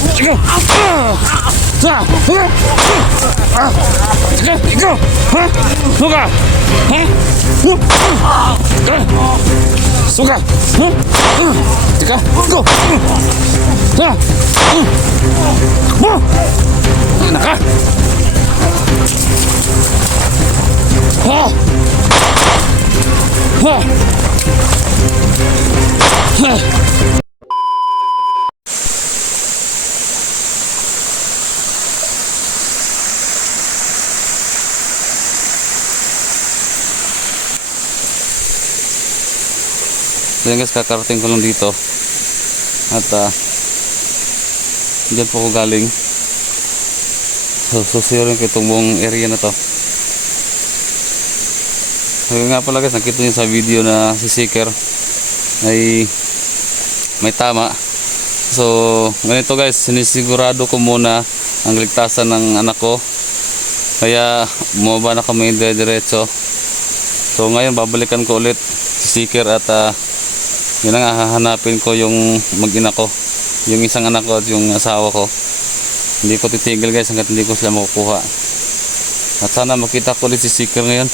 Sige! Sige! Ikaw! Ha? Suka! Ha? Suka! Ha? Sige! Ikaw! Ha? Naka! Ha! Ha! Ha! Then guys, kakarating ko lang dito at dyan po ko galing. So susirin ko itong buong area na to. So nga pala guys, nakita nyo sa video na si Seeker ay may tama. So ganito guys, sinisigurado ko muna ang ligtasan ng anak ko, kaya bumaba na kami diretso. So ngayon babalikan ko ulit si Seeker at yun ang hahanapin ko yung mag-ina ko, yung isang anak ko at yung asawa ko. Hindi ko titigil guys hanggat hindi ko sila makukuha. At sana makita ko ulit si Seeker ngayon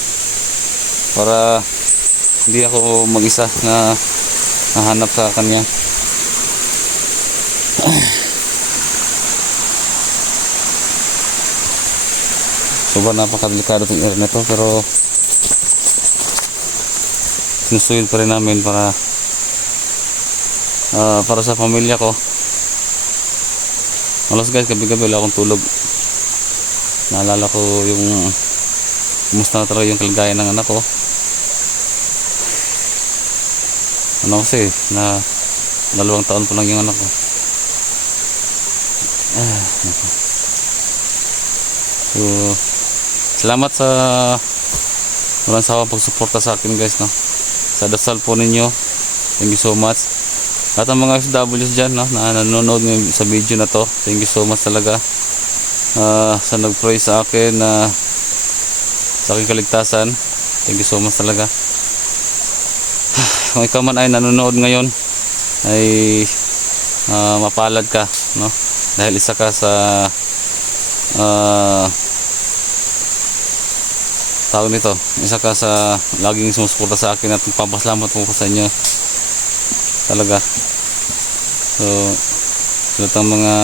para hindi ako mag-isa na hahanap sa kanya. Sobrang napakadelikado itong area na to, pero sinusuyin pa rin namin para sa pamilya ko. Malas guys, gabi-gabi wala akong tulog. Naalala ko yung kumusta na talaga yung kalagayan ng anak ko. Ano kasi, na 2 taon pa lang yung anak ko. So, salamat sa walang sawang pagsuporta sa akin guys, no? Sa dasal po ninyo, thank you so much. At ang mga FWs dyan, no, na nanonood sa video na to, thank you so much talaga sa nag-pray sa akin sa aking kaligtasan. Thank you so much talaga. Kung ikaw man ay nanonood ngayon, ay mapalad ka, no? Dahil isa ka sa tawag nito, isa ka sa laging sumusuporta sa akin at magpapasalamat po ko sa inyo talaga. So lahat ng mga,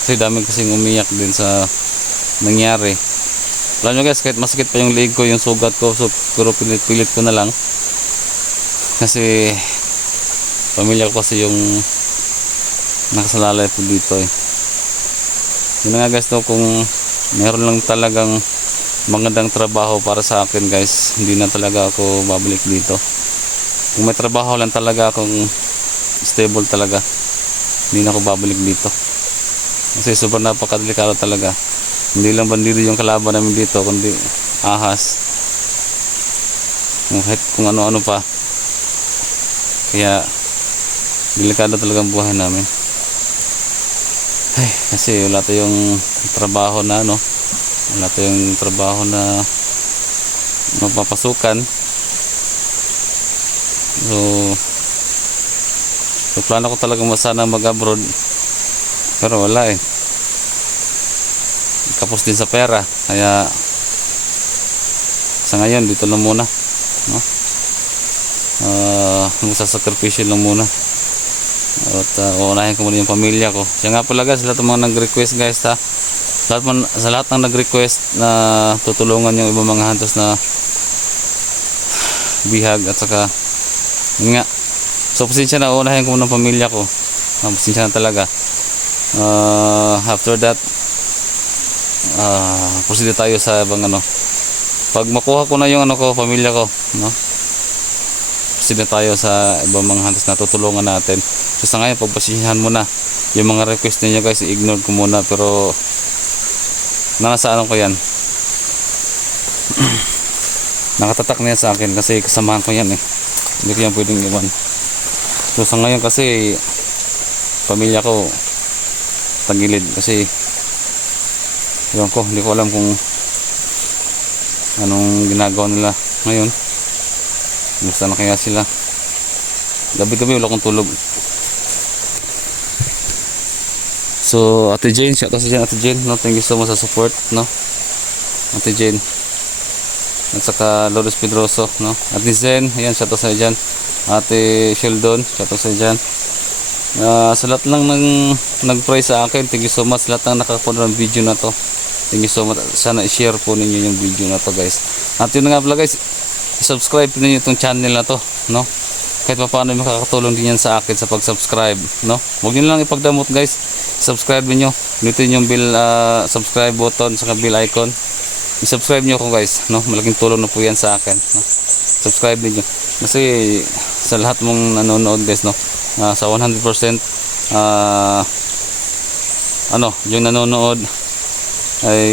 kasi dami kasing umiyak din sa nangyari. Alam nyo guys, kahit masakit pa yung leg ko, yung sugat ko, so puro pilit ko na lang kasi pamilya ko kasi yung nakasalalay po dito eh. Yun nga guys, no, kung meron lang talagang magandang trabaho para sa akin guys, hindi na talaga ako babalik dito. Kung may trabaho lang talaga akong stable talaga, hindi na ako babalik dito kasi sobrang napakadelikado talaga. Hindi lang bandido yung kalaban namin dito, kundi ahas, kung ano-ano pa. Kaya delikado talaga ang buhay namin. Ay, kasi wala tayong trabaho na wala tayong trabaho na mapapasukan. So plano ko talaga sana mag-abroad, pero wala eh, kapos din sa pera, kaya sa ngayon dito lang muna, no? Magsasakripisyo lang muna at uunahin ko muna yung pamilya ko. Siya nga pala guys, lahat ng mga nag-request guys, sa lahat ng nag-request na tutulungan yung ibang mga hantos na bihag at saka yun nga. So pasensya na, uunahin ko muna ng pamilya ko. Pasensya na talaga. After that proceed tayo sa ibang pag makuha ko na yung pamilya ko, no? Proceed tayo sa ibang mga hantos na tutulungan natin. So sa ngayon, pagpasensyahan muna yung mga request niyo guys, i-ignore ko muna, pero nasa ko yan. Nakatatak na yan sa akin kasi kasamahan ko yan eh. Hindi ko yan pwedeng iwan. So sa ngayon kasi pamilya ko tagilid kasi yun ko, hindi ko alam kung anong ginagawa nila ngayon. Gusto na kaya sila. Gabi-gabi wala akong tulog. So Ate Jane, shout out sa dyan Ate Jane, no? Thank you so much sa support, no? Ate Jane. At saka Lourdes Pedroso, no? Ate Zen, ayan, shout out sa dyan. Ate Sheldon, shout out sa dyan. Sa lahat lang nag-pray sa akin, thank you so much. Lahat ng nakapanood ng video na to, thank you so much. Sana i-share po ninyo yung video na to, guys. At yun nga pala, guys, subscribe ninyo itong channel na to, no? Kahit pa paano makakatulong din yan sa akin sa pag-subscribe, no? Huwag nyo lang ipagdamot, guys. Subscribe niyo, pinutin yung bell, subscribe button sa bell icon. I-subscribe niyo ako, guys, no? Malaking tulong na po yan sa akin, no? Subscribe niyo kasi sa lahat mong nanonood, guys, no? Sa 100% yung nanonood ay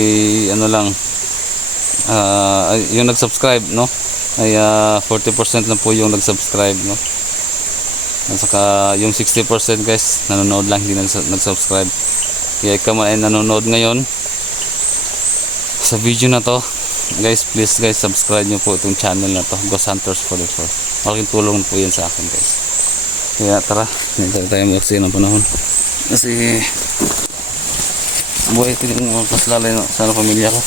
yung nag-subscribe, no? Ay 40% na po yung nag-subscribe, no? At saka yung 60%, guys, nanonood lang, hindi nag-subscribe. Kaya ikaw man ay nanonood ngayon sa video na to, guys, please, guys, subscribe nyo po itong channel na to, Ghost Hunters 44. Malaking tulong po yan sa akin, guys. Kaya tara, hindi tayo mag-aksaya ng panahon. Kasi buhay ito yung magpaslalay sa pamilya ko.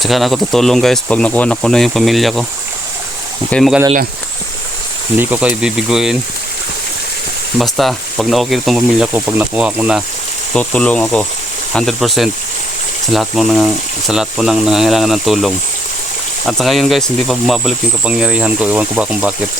Tsaka na ako tutulong, guys, pag nakuha na ko na yung pamilya ko. Huwag kayong mag-alala, hindi ko kayo bibiguin. Basta pag na-okay itong pamilya ko, pag nakuha ko na, tutulong ako 100% sa lahat po ng nangangailangan ng tulong. At sa ngayon, guys, hindi pa bumabalik yung kapangyarihan ko. Iwan ko ba kung bakit.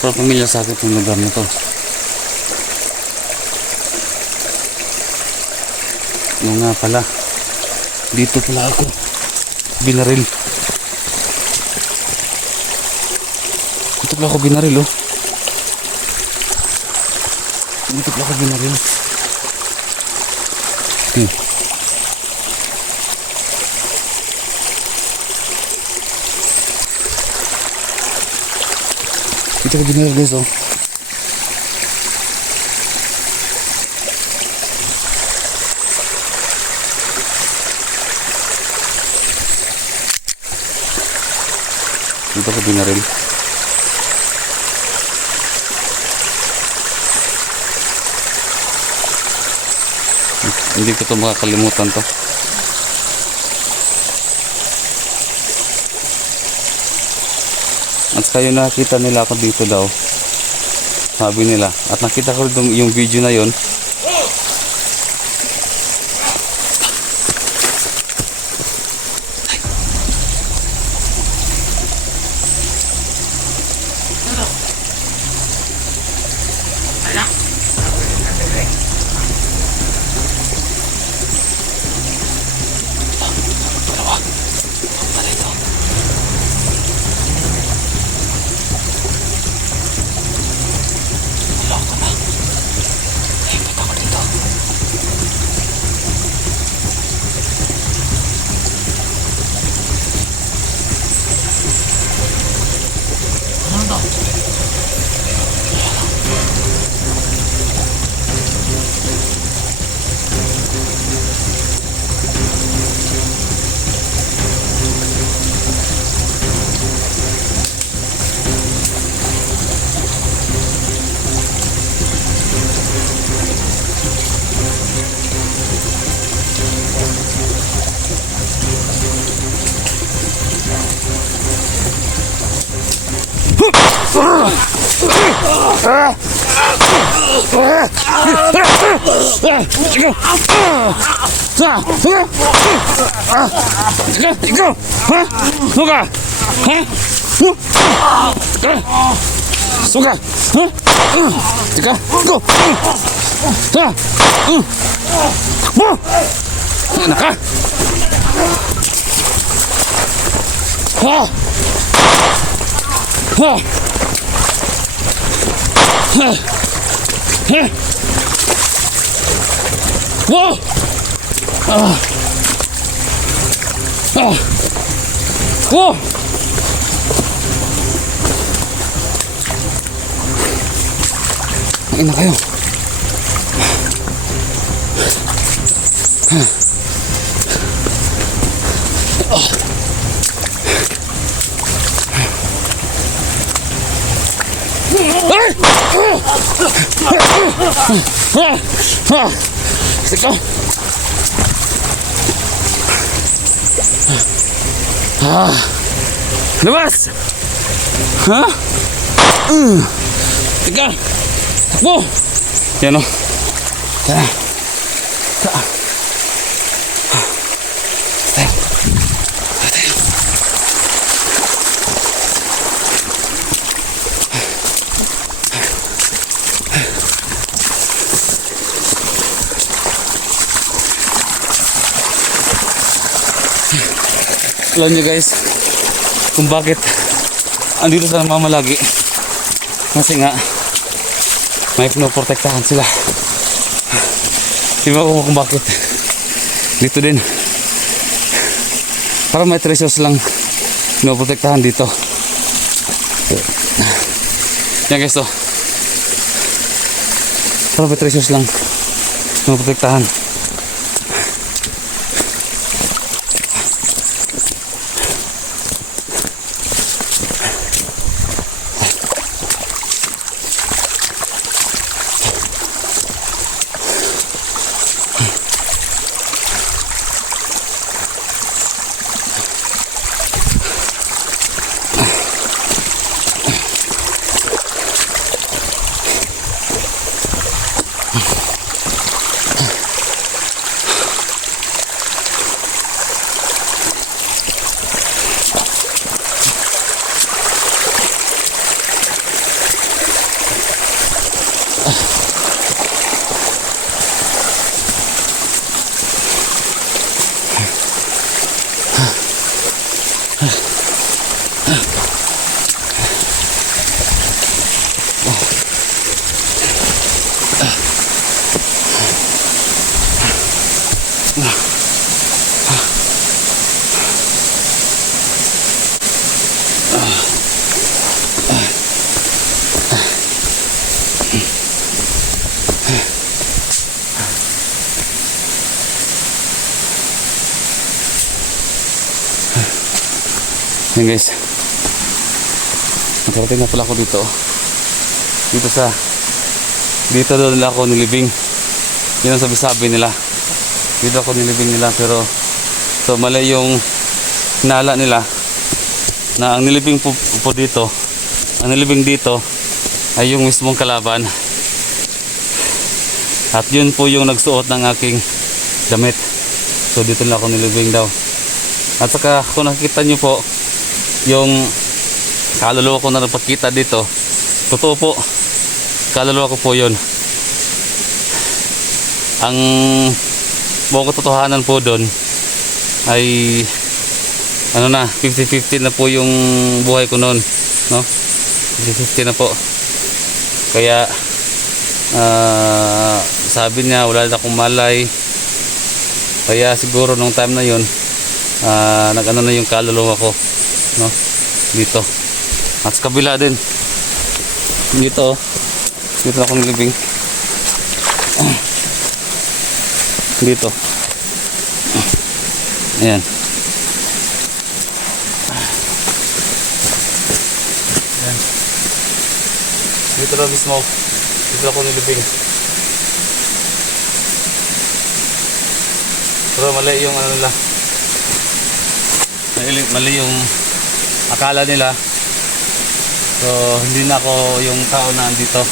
Pero pamilya sa akin yung lugar na to. Yung nga pala, dito pala ako binaril. Dito pala ako binaril, oh. Dito pala ako binaril. Dito ako binaril, guys, oh. Dito ko binaril. Hindi ko ito makakalimutan to. At kayo nakita nila ako dito daw, sabi nila. At nakita ko yung video na yon. Enak Ah! Ah! Ah! Ah! Whoa! Ah! Ah! Whoa! Ina kayo. Sige. Labas! Ha? Sige. Takbo! Yan o. Tara. Tara. Tayo. Tayo. Alam nyo guys kung bakit andito sa namamalagi, kasi nga may pinoprotektahan sila. Di ba kung bakit dito din, para may treasures lang pinoprotektahan dito. Yan guys, oh, para may treasures lang pinoprotektahan. Yan guys, nakarating na pala ako dito doon ako nilibing. Yun ang sabi nila, dito ako nilibing nila, pero so mali yung hinala nila na ang nilibing po dito, ang nilibing dito ay yung mismong kalaban, at yun po yung nagsuot ng aking damit. So dito na ako nilibing daw. At saka kung nakikita nyo po yung kaluluwa ko na napakita dito, totoo po, kaluluwa ko po yun. Ang buong katotohanan po doon ay ano na, 50-50 na po yung buhay ko noon, no? 50-50 na po. Kaya sabi niya wala na akong malay, kaya siguro nung time na yun nag-ano na yung kaluluwa ko, no? Dito at sa kabila din dito ako nilibing dito. Ayan, ayan, dito na mismo, dito ako nilibing. Pero mali yung ano nila, mali yung akala nila. So hindi na ako yung tao na andito.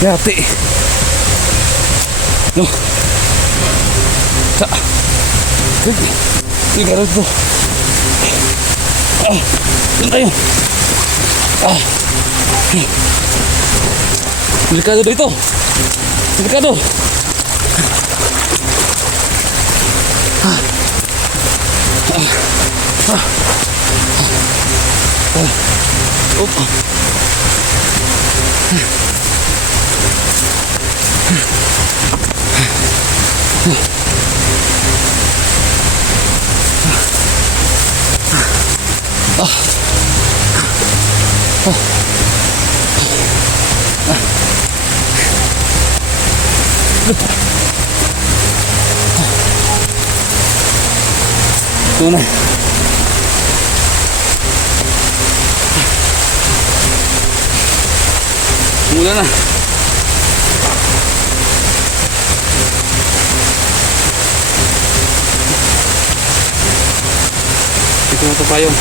Hati. No. Tiga ratus. Tayo. Delikado dito. Delikado. Tunay. Mula na. Ito mo ito payong.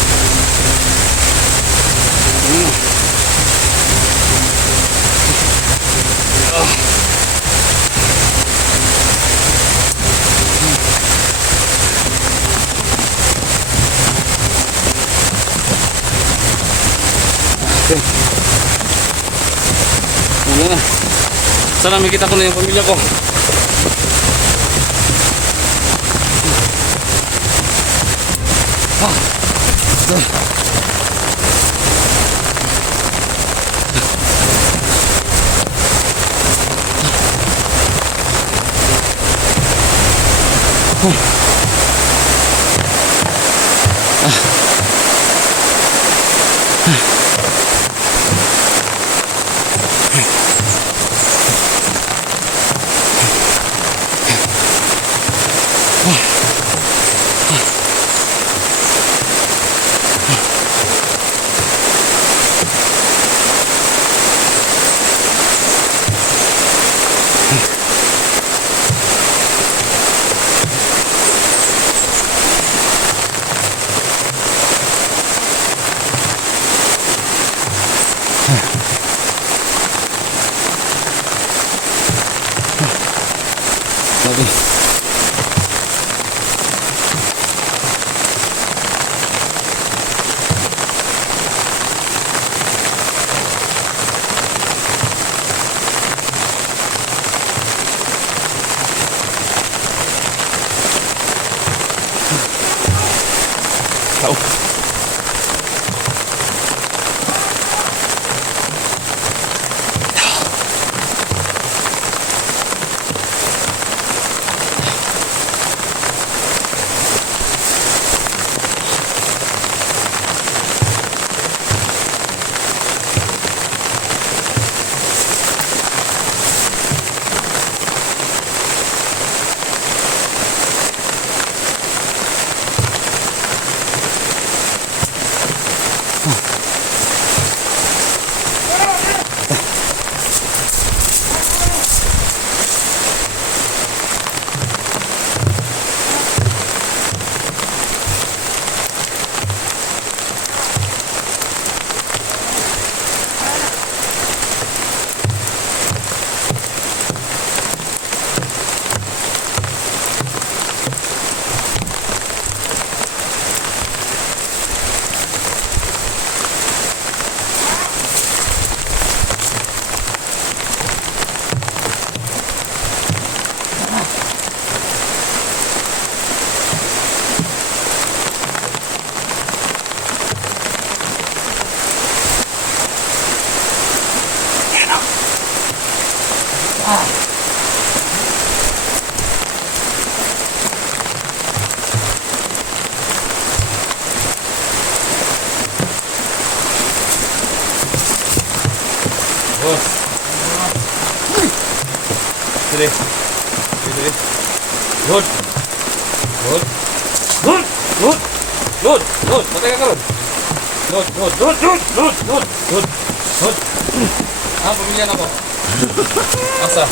Okay. Mula na. Sana makita ko na yung pamilya ko. Sabi. Tao. Sige. Sige. Good. Good. Good. Good. Good. Good. Patay ka karon. Dud. Ah, pamilya na ko. Asa?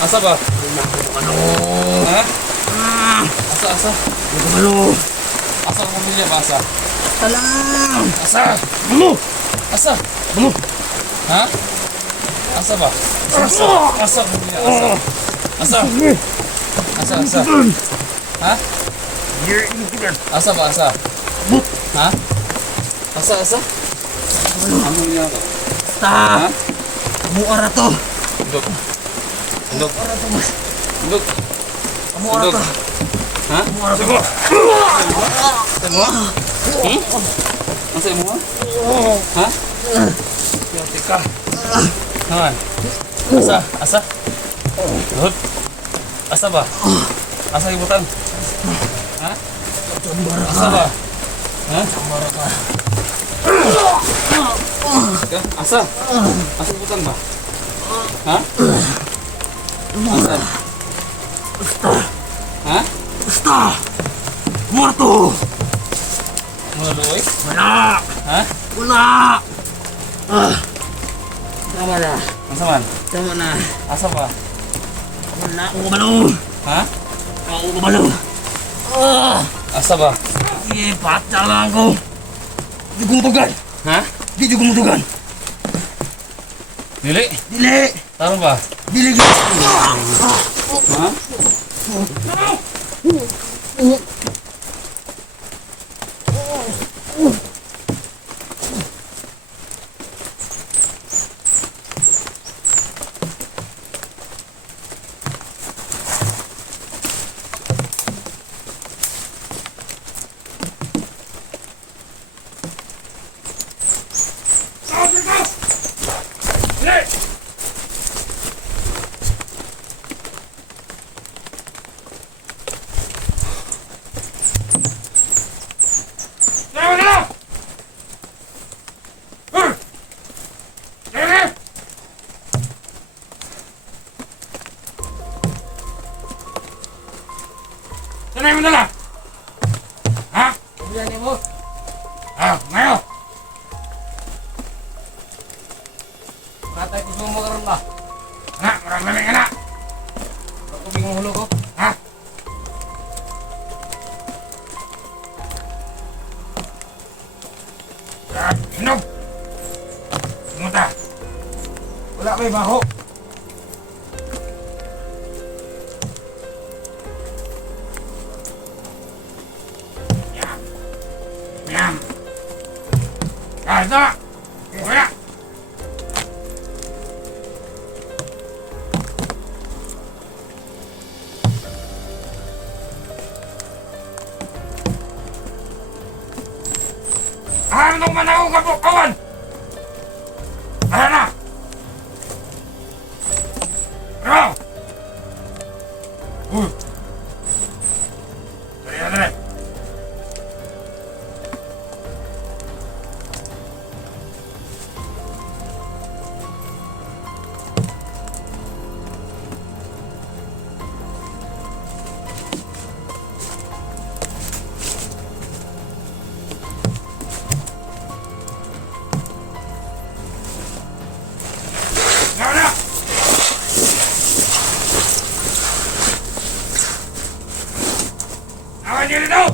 Asa ba? Ano? Ha? Asa? Ano? Asa ang pamilya ba? Asa? Alam! Asa? Ano? Asa? Ano? Ha? Asa ba? Asa? Asa ang pamilya? Asa? Asa? Ha? Asa ba? Asa? Ha? Asa? Ang pamilya ko. Ha? Muara to! Dug. Muara to mas! Dug. Muara to! Ha? Muara to! Sa mo? Ang sa mo? Ha? Yati ka. Naman. Asa? Dud. Asa ba? Asa ibutan? Ha? Asa ba? Ha? Asa? Asa ibutan ba? Ha? Asa? Ha? Basta! Muara to! Mga luoy? Wala! Ha? Wala! Tama na! Asa man? Tama na! Asa ba? Wala akong kabalo! Ha? Wala akong kabalo! Asa ba? Sige, patsa lang ako! Di gumutugan! Ha? Di gumutugan! Dili? Dili! Taro ba? Dili! Ha? Sanay mo na lang! Ha? Yan mo. Ngayon! Katay ko mo karon ba? Marami ka na! Ako bingong hulo ko. Ha? Hinog! Muta! Wala may baho! Yam! Ito! Wala! Ano man ako kapukawan? Ayan na! Ano? Dali. Awan diri daw!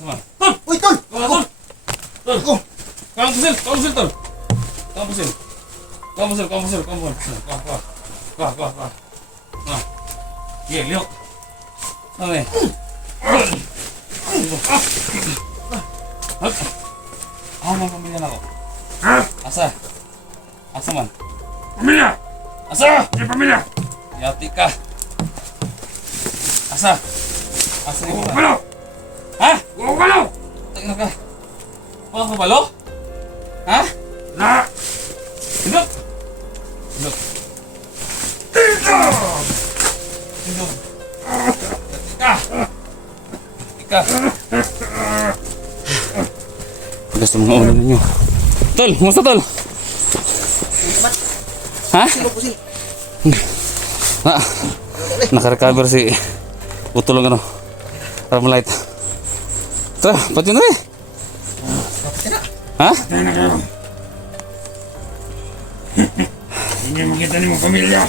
Sama. Uy, tol! Tol. Tol. Ako! Kang pusil tol. Kang pusil. Kuha. Iya, liok. Oke. Ako man pamilya na ako. Ha? Asa man. Pamilya! Asa! Di pamilya! Yati ka. Asa Huwag yung ba? balo! Ha? Huwag balo! Tingnan ka. Wala ka balo? Ha? Na! Hindot. Ika. Gusto mga ulo ninyo. Tol, musta tol? Ha? Ah, naka-recover si Utol ng ano. Armalite. Tara, pati na eh. Ha? Hindi mo kita ni mong pamilya.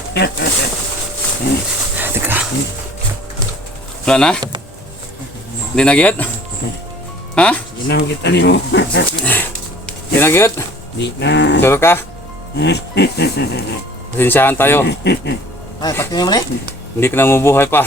Teka. Wala na? Hindi na giyot? Ha? Hindi na mo kita ni mo. Hindi na giyot? Di na. Sure ka? Pasensyahan tayo. Ay, pati naman eh. Hindi ka na mabuhay pa.